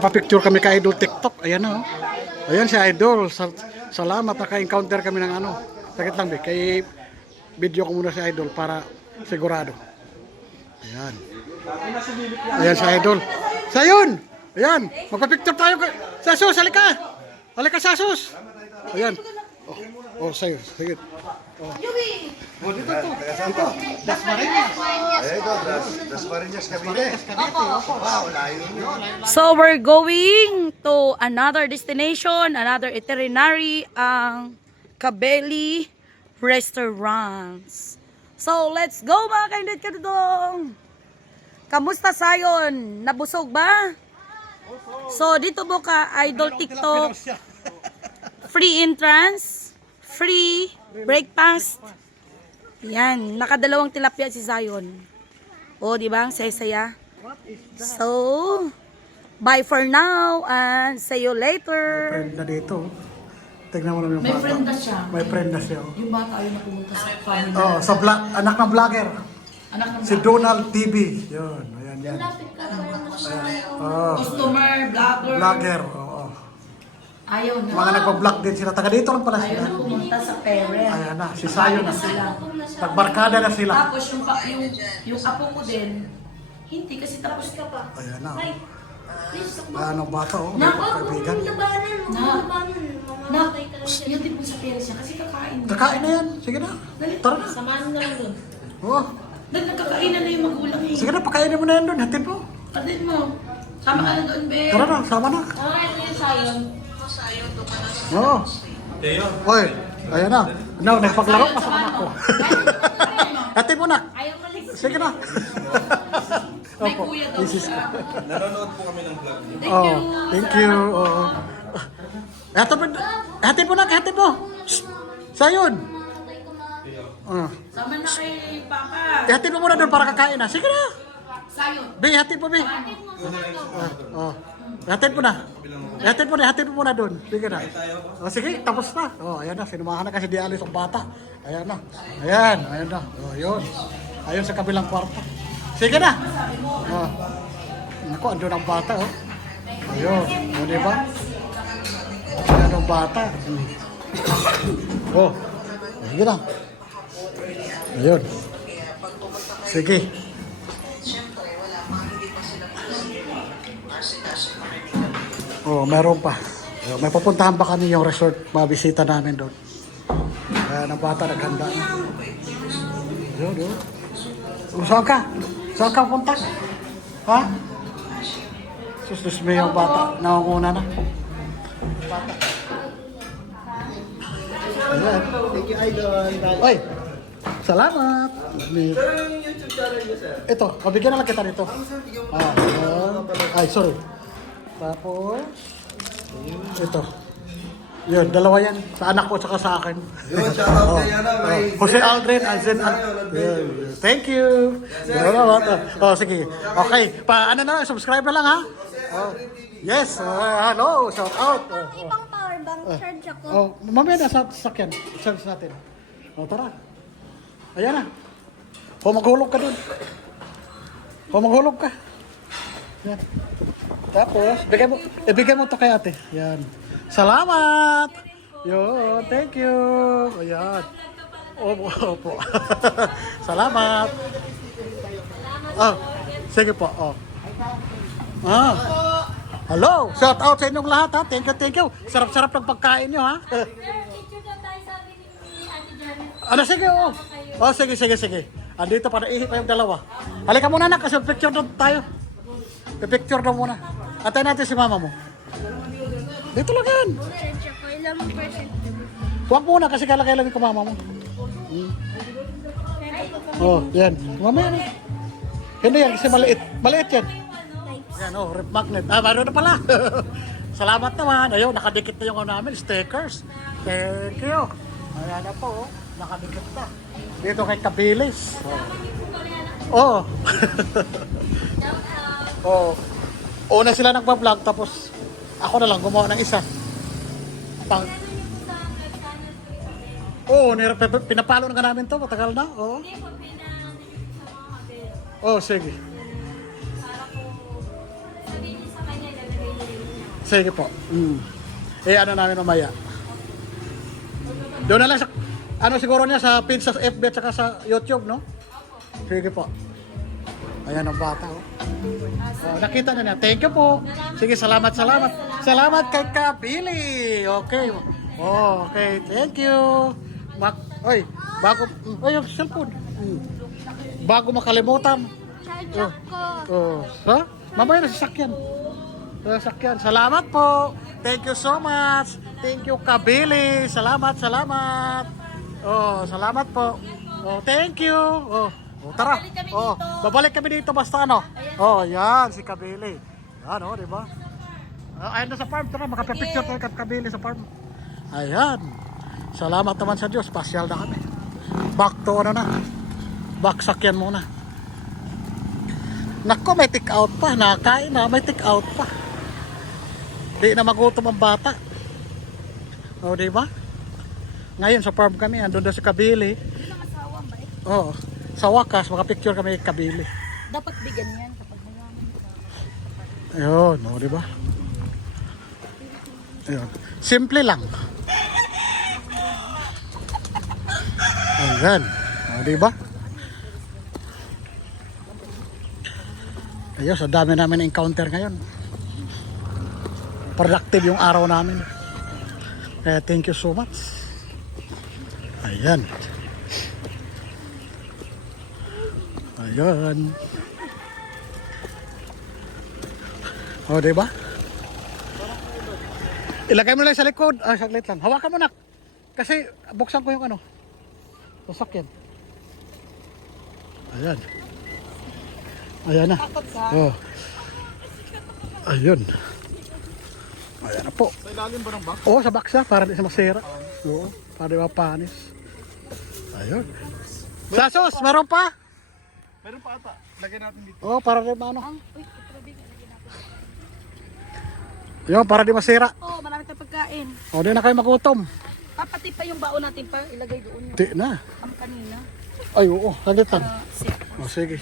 Nagpapapicture kami kay Idol TikTok. Ayan na, oh. Ayan si Idol. Salamat, naka-encounter kami ng ano. Sakit lang, kay video ko muna si Idol para sigurado. Ayan. Ayan si Idol. Sayun! Ayan, magpapicture tayo. Sasus, halika! Halika, Sasus! Ayan. Oh, sayo. Sige. Oh, dito to. Dito. Dasmariñas. Dasmariñas Cavite. Wow, layo nyo. So we're going to another destination, another itinerary, ang Cabeli Restaurants. So let's go mga kaindit kadudong. Kamusta sayon? Nabusog ba? So dito mo ka Idol TikTok. Free entrance, free breakfast. Yan, nakadalawang tilapia si Zion. O, di ba? Ang saya-saya. So, bye for now and see you later. Friend na dito. Tignan mo naman yung May bata. friend na siya. May friend na siya. Oh. Yung bata ayun na pumunta sa family. Oh, sa anak ng vlogger. Anak ng Si Donald TV. Yun, ayan yan. Oh, customer, vlogger. vlogger. Oo. Ayaw na. Mga nagpa-vlog din sila. Taga dito lang pala Ayaw sila. na pumunta sa parent. Ayan na, si Sayo na. Sila. Nagbarkada na sila. Tapos yung apo ko din, hindi kasi tapos ka pa. Ayan na. Anong bata, oh. Nako, Kaibigan. Yun din po sa parents niya kasi kakain. Kakain na yan. Sige na. Tara na. Samahan na lang doon. Oh. Nagkakainan na yung magulang eh. Sige na, pakainin mo na yan doon. Hatid mo. Kapatid mo. Sama ka na doon, be. Tara na, sama na. Ito yung sayon. Oo. Oy, ayan na. No, nagpaglaro pa sa anak ko. Hatid mo na. Ayaw malis. Sige na. May kuya daw siya. Nanonood po kami ng vlog niyo. Thank you. Thank you. Oo. Hatid mo na, hatid mo. Shh. Sayun. Sama na kay Papa. Hatid mo muna doon para kakain na. Sige na. Sayon. Be, hatid mo, Be. Oh. Hatid mo na. Hatid mo muna doon. Sige na. Oh, sige, tapos na. Oh, ayan na. Sinumahan na kasi di alis ang bata. Ayan na. Ayan na. Oh, yun. Ayun sa kabilang kwarto. Sige na. Oh. Naku, andun ang bata, oh. Ayun. O, diba? Ayan ang bata. Oh. Sige na. Ayun. Sige. Oh, meron pa. May pupuntahan pa kami yung resort, mabisita namin doon. Kaya ng bata naghanda na. Yun, yun. Saan ka? Saan ka punta? Ha? Sus, may yung bata. Nakunguna na. Bata. Ayan. Thank you, Idol. Oy! Salamat! Ito, mabigyan na lang kita nito. Ay, sorry. Tapos, ito. Yun, dalawa yan. Sa anak ko at saka sa akin. Yun, shoutout kay Yana. Jose Aldrin, Alzen. Thank you. Oh, sige. Okay. Ano na, subscribe na lang ha. Oh. Yes. Hello. Shout out. Ibang power bank charge ako. Oh, mamaya na sa sakyan. Charge natin. Oh, tara. Ayan na. Maghulog ka dun. Maghulog ka. Yan. Tapos, ibigay mo to kay ate. Yan. Salamat! Yo, thank you. Ayan. Opo. Salamat. Oh, sige po. Oh. Hello. Shout out sa inyong lahat ha. Thank you. Sarap-sarap ng pagkain nyo ha. Ano, sige, oh. Oh, sige. Andito para ihip yung dalawa. Halika muna na kasi picture doon tayo. Picture daw muna. Atay natin si mama mo. Dito lang yan. Ilang percent? Huwag muna kasi kalagay-lagay ko mama mo. Oh, yan. Mamaya na. Hindi yan kasi maliit. Maliit yan. Yan, oh, rip magnet. Mayroon na pala. Salamat naman. Ayun, nakadikit na yung ano namin, stickers. Thank you. Ayan na po, oh. Nakadikit na. Dito kay Kabilis. Oh. Oh. Una sila nagpa-vlog tapos ako na lang gumawa ng isa. Pinapalo na ka namin to, matagal na. Oh. Oh, sige. Sige po. Ano namin mamaya. Doon na lang sa, siguro niya sa page sa FB at saka sa YouTube, no? Sige po. Ayan ang bata, oh. Nakita na niya. Thank you po. Sige, salamat. Salamat kay Kabili. Okay. Okay, thank you. Yung cellphone. Bago makalimutan. Charge ako. Ha? Mamaya na sasakyan. Salamat po. Thank you so much. Thank you, Kabili. Salamat. Salamat po. Thank you. Tara. Babalik kami dito basta ano. Yan si Kabili. Yan, di ba? Ayan na sa farm. Tara, makapipicture tayo kay Kabili sa farm. Ayan. Salamat naman sa Diyos. Pasyal na kami. Back to back sakyan muna. Nako, may take out pa. Nakain na, may take out pa. Di na magutom ang bata. Di ba? Ngayon sa farm kami, andun na si Kabili. Hindi lang asawang ba eh? Sa wakas, makapicture kami kay Kabili. Dapat bigyan yan kapag mayaman. Ayun, di ba? Ayun. Simple lang. Ayan. Di ba? Ayun, sa dami namin encounter ngayon. Productive yung araw namin. Kaya thank you so much. Ayan. Di ba? Ilagay mo lang sa likod. Saglit lang. Hawakan mo na. Kasi buksan ko yung sasakyan. Ayan. Ayan na. Ayun. Ayan na po. Sa ilalim ba ng box? Sa baksa para di sa masira. Para di mapanis. Ayun. Sasos, meron pa? Meron pa ata. Lagyan natin dito. Para di Yun, para di masira. Marami tayong pagkain. Di na kayo magutom. Papati pa yung baon natin pa ilagay doon yung Di na. kanina. Ay, oo. Saglit lang. Siya. Sige.